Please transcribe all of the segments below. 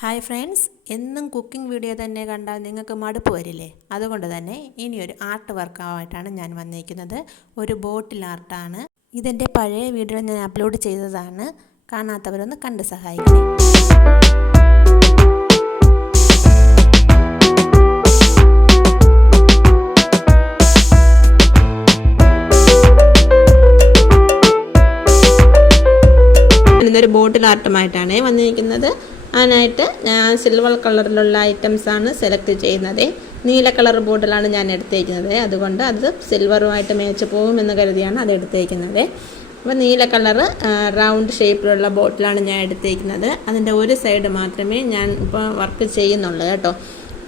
Hi friends എന്നും cooking video തന്നെ കണ്ടാൽ നിങ്ങൾക്ക് മടുപ്പ് വരില്ലേ? അതുകൊണ്ട് തന്നെ ഇനിയൊരു ആർട്ട് വർക്കായിട്ടാണ് ഞാൻ വന്നിരിക്കുന്നത് ഒരു ബോട്ടിൽ ആർട്ടാണ് ഇതിന്റെ പഴയ വീഡിയോ ഞാൻ അപ്ലോഡ് ചെയ്തതാണ്. കാണാത്തവരൊന്ന് കണ്ട് സഹായിക്കണേ. ബോട്ടിൽ ആർട്ടുമായിട്ടാണ് വന്നിരിക്കുന്നത് അതിനായിട്ട് ഞാൻ സിൽവർ കളറിലുള്ള ഐറ്റംസ് ആണ് സെലക്ട് ചെയ്യുന്നത്. നീല കളർ ബോട്ടിലാണ് ഞാൻ എടുത്തേക്കുന്നത്. അതുകൊണ്ട് അത് സിൽവറുമായിട്ട് മേച്ച് പോകുമെന്ന് കരുതിയാണ് അത് എടുത്തേക്കുന്നത്. അപ്പോൾ നീല കളർ റൗണ്ട് ഷേപ്പിലുള്ള ബോട്ടിലാണ് ഞാൻ എടുത്തേക്കുന്നത്. അതിന്റെ ഒരു സൈഡ് മാത്രമേ ഞാൻ ഇപ്പോൾ വർക്ക് ചെയ്യുന്നുള്ളൂ കേട്ടോ.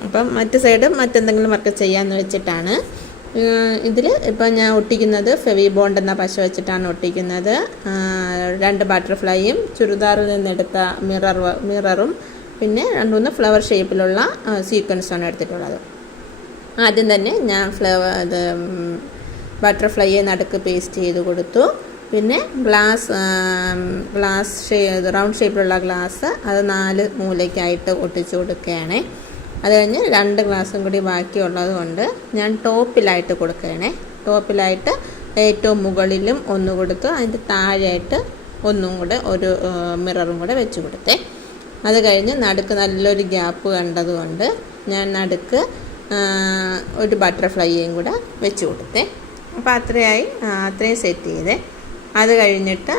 അപ്പം മറ്റു സൈഡ് മറ്റെന്തെങ്കിലും വർക്ക് ചെയ്യാമെന്ന് വെച്ചിട്ടാണ്. ഇതിൽ ഇപ്പോൾ ഞാൻ ഒട്ടിക്കുന്നത് ഫെവി ബോണ്ട് എന്ന പശ വെച്ചിട്ടാണ് ഒട്ടിക്കുന്നത്. രണ്ട് ബട്ടർഫ്ലൈയും ചുരിദാറിൽ നിന്നെടുത്ത മിറർ മിററും പിന്നെ രണ്ട് മൂന്ന് ഫ്ലവർ ഷേപ്പിലുള്ള സീക്വൻസാണ് എടുത്തിട്ടുള്ളത്. ആദ്യം തന്നെ ഞാൻ ഫ്ലവർ ഇത് ബട്ടർഫ്ലൈയെ നടുക്ക് പേസ്റ്റ് ചെയ്ത് കൊടുത്തു. പിന്നെ ഗ്ലാസ് ഗ്ലാസ് ഷേ റൗണ്ട് ഷേപ്പിലുള്ള ഗ്ലാസ് അത് നാല് മൂലയ്ക്കായിട്ട് ഒട്ടിച്ചു കൊടുക്കുകയാണ്. അത് കഴിഞ്ഞ് രണ്ട് ഗ്ലാസും കൂടി ബാക്കിയുള്ളത് കൊണ്ട് ഞാൻ ടോപ്പിലായിട്ട് കൊടുക്കണേ. ടോപ്പിലായിട്ട് ഏറ്റവും മുകളിലും ഒന്ന് കൊടുത്തു. അതിന്റെ താഴെയായിട്ട് ഒന്നും കൂടെ ഒരു മിററും കൂടെ വെച്ച് കൊടുത്തേ. അത് കഴിഞ്ഞ് നടുക്ക് നല്ലൊരു ഗ്യാപ്പ് കണ്ടതുകൊണ്ട് ഞാൻ നടുക്ക് ഒരു ബട്ടർഫ്ലൈയും കൂടെ വെച്ച് കൊടുത്തേ. അപ്പോൾ അത്രയായി അത്രയും സെറ്റ് ചെയ്തേ. അത് കഴിഞ്ഞിട്ട്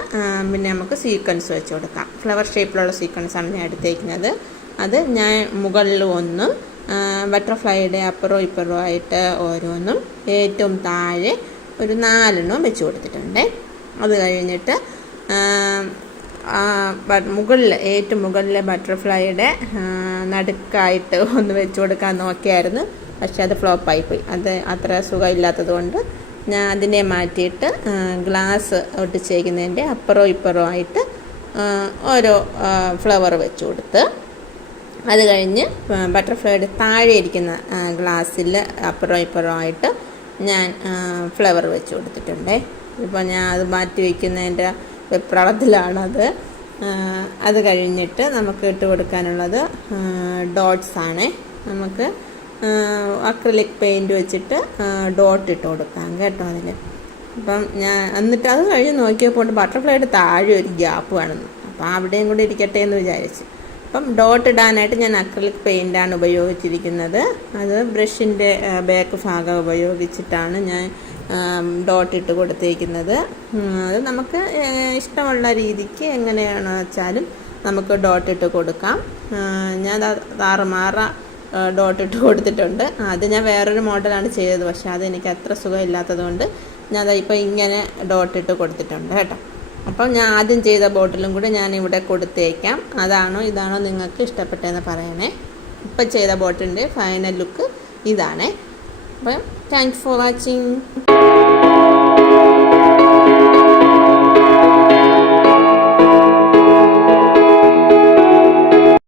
പിന്നെ നമുക്ക് സീക്വൻസ് വെച്ച് കൊടുക്കാം. ഫ്ലവർ ഷേപ്പിലുള്ള സീക്വൻസ് ആണ് ഞാൻ എടുത്തേക്കുന്നത്. അത് ഞാൻ മുകളിൽ ഒന്നും ബട്ടർഫ്ലൈയുടെ അപ്പുറവും ഇപ്പുറവും ആയിട്ട് ഓരോന്നും ഏറ്റവും താഴെ ഒരു നാലെണ്ണവും വെച്ച് കൊടുത്തിട്ടുണ്ട്. അത് കഴിഞ്ഞിട്ട് മുകളിൽ ഏറ്റവും മുകളിലെ ബട്ടർഫ്ലൈയുടെ നടുക്കായിട്ട് ഒന്ന് വെച്ച് കൊടുക്കാൻ നോക്കിയായിരുന്നു. പക്ഷേ അത് ഫ്ലോപ്പായിപ്പോയി. അത് അത്ര സുഖമില്ലാത്തത് കൊണ്ട് ഞാൻ അതിനെ മാറ്റിയിട്ട് ഗ്ലാസ് ഒട്ടിച്ചേക്കുന്നതിന്റെ അപ്പുറവും ഇപ്പുറവും ആയിട്ട് ഓരോ ഫ്ലവർ വെച്ച് കൊടുത്ത് അത് കഴിഞ്ഞ് ബട്ടർഫ്ലൈയുടെ താഴെ ഇരിക്കുന്ന ഗ്ലാസ്സിൽ അപ്പുറം ഇപ്പുറം ആയിട്ട് ഞാൻ ഫ്ലവർ വെച്ച് കൊടുത്തിട്ടുണ്ട്. ഇപ്പോൾ ഞാൻ അത് മാറ്റി വയ്ക്കുന്നതിന്റെ വെപ്രാളത്തിലാണത്. അത് കഴിഞ്ഞിട്ട് നമുക്ക് ഇട്ട് കൊടുക്കാനുള്ളത് ഡോട്ട്സ് ആണ്. നമുക്ക് അക്രലിക് പെയിന്റ് വെച്ചിട്ട് ഡോട്ട് ഇട്ട് കൊടുക്കാം കേട്ടോ അതിൽ അപ്പം ഞാൻ എന്നിട്ട് അത് കഴിഞ്ഞ് നോക്കിയപ്പോൾ ബട്ടർഫ്ലൈയുടെ താഴെ ഒരു ഗ്യാപ്പ് കാണുന്നു അപ്പോൾ അവിടെയും കൂടി ഇരിക്കട്ടെ എന്ന് വിചാരിച്ചു. അപ്പം ഡോട്ട് ഇടാനായിട്ട് ഞാൻ അക്രലിക് പെയിന്റാണ് ഉപയോഗിച്ചിരിക്കുന്നത്. അത് ബ്രഷിന്റെ ബാക്ക് ഭാഗം ഉപയോഗിച്ചിട്ടാണ് ഞാൻ ഡോട്ട് ഇട്ട് കൊടുത്തേക്കുന്നത്. അത് നമുക്ക് ഇഷ്ടമുള്ള രീതിക്ക് എങ്ങനെയാണ് വെച്ചാലും നമുക്ക് ഡോട്ട് ഇട്ട് കൊടുക്കാം. ഞാൻ താറുമാറ ഡോട്ട് ഇട്ട് കൊടുത്തിട്ടുണ്ട്. അത് ഞാൻ വേറൊരു മോഡലാണ് ചെയ്തത് പക്ഷേ അതെനിക്ക് അത്ര സുഖമില്ലാത്തത് കൊണ്ട് ഞാൻ ഇപ്പോൾ ഇങ്ങനെ ഡോട്ട് ഇട്ട് കൊടുത്തിട്ടുണ്ട് കേട്ടോ. അപ്പം ഞാൻ ആദ്യം ചെയ്ത ബോട്ടിലും കൂടെ ഞാൻ ഇവിടെ കൊടുത്തേക്കാം. അതാണോ ഇതാണോ നിങ്ങൾക്ക് ഇഷ്ടപ്പെട്ടതെന്ന് പറയണേ. ഇപ്പം ചെയ്ത ബോട്ടിന്റെ ഫൈനൽ ലുക്ക് ഇതാണേ. അപ്പം താങ്ക്സ് ഫോർ വാച്ചിങ്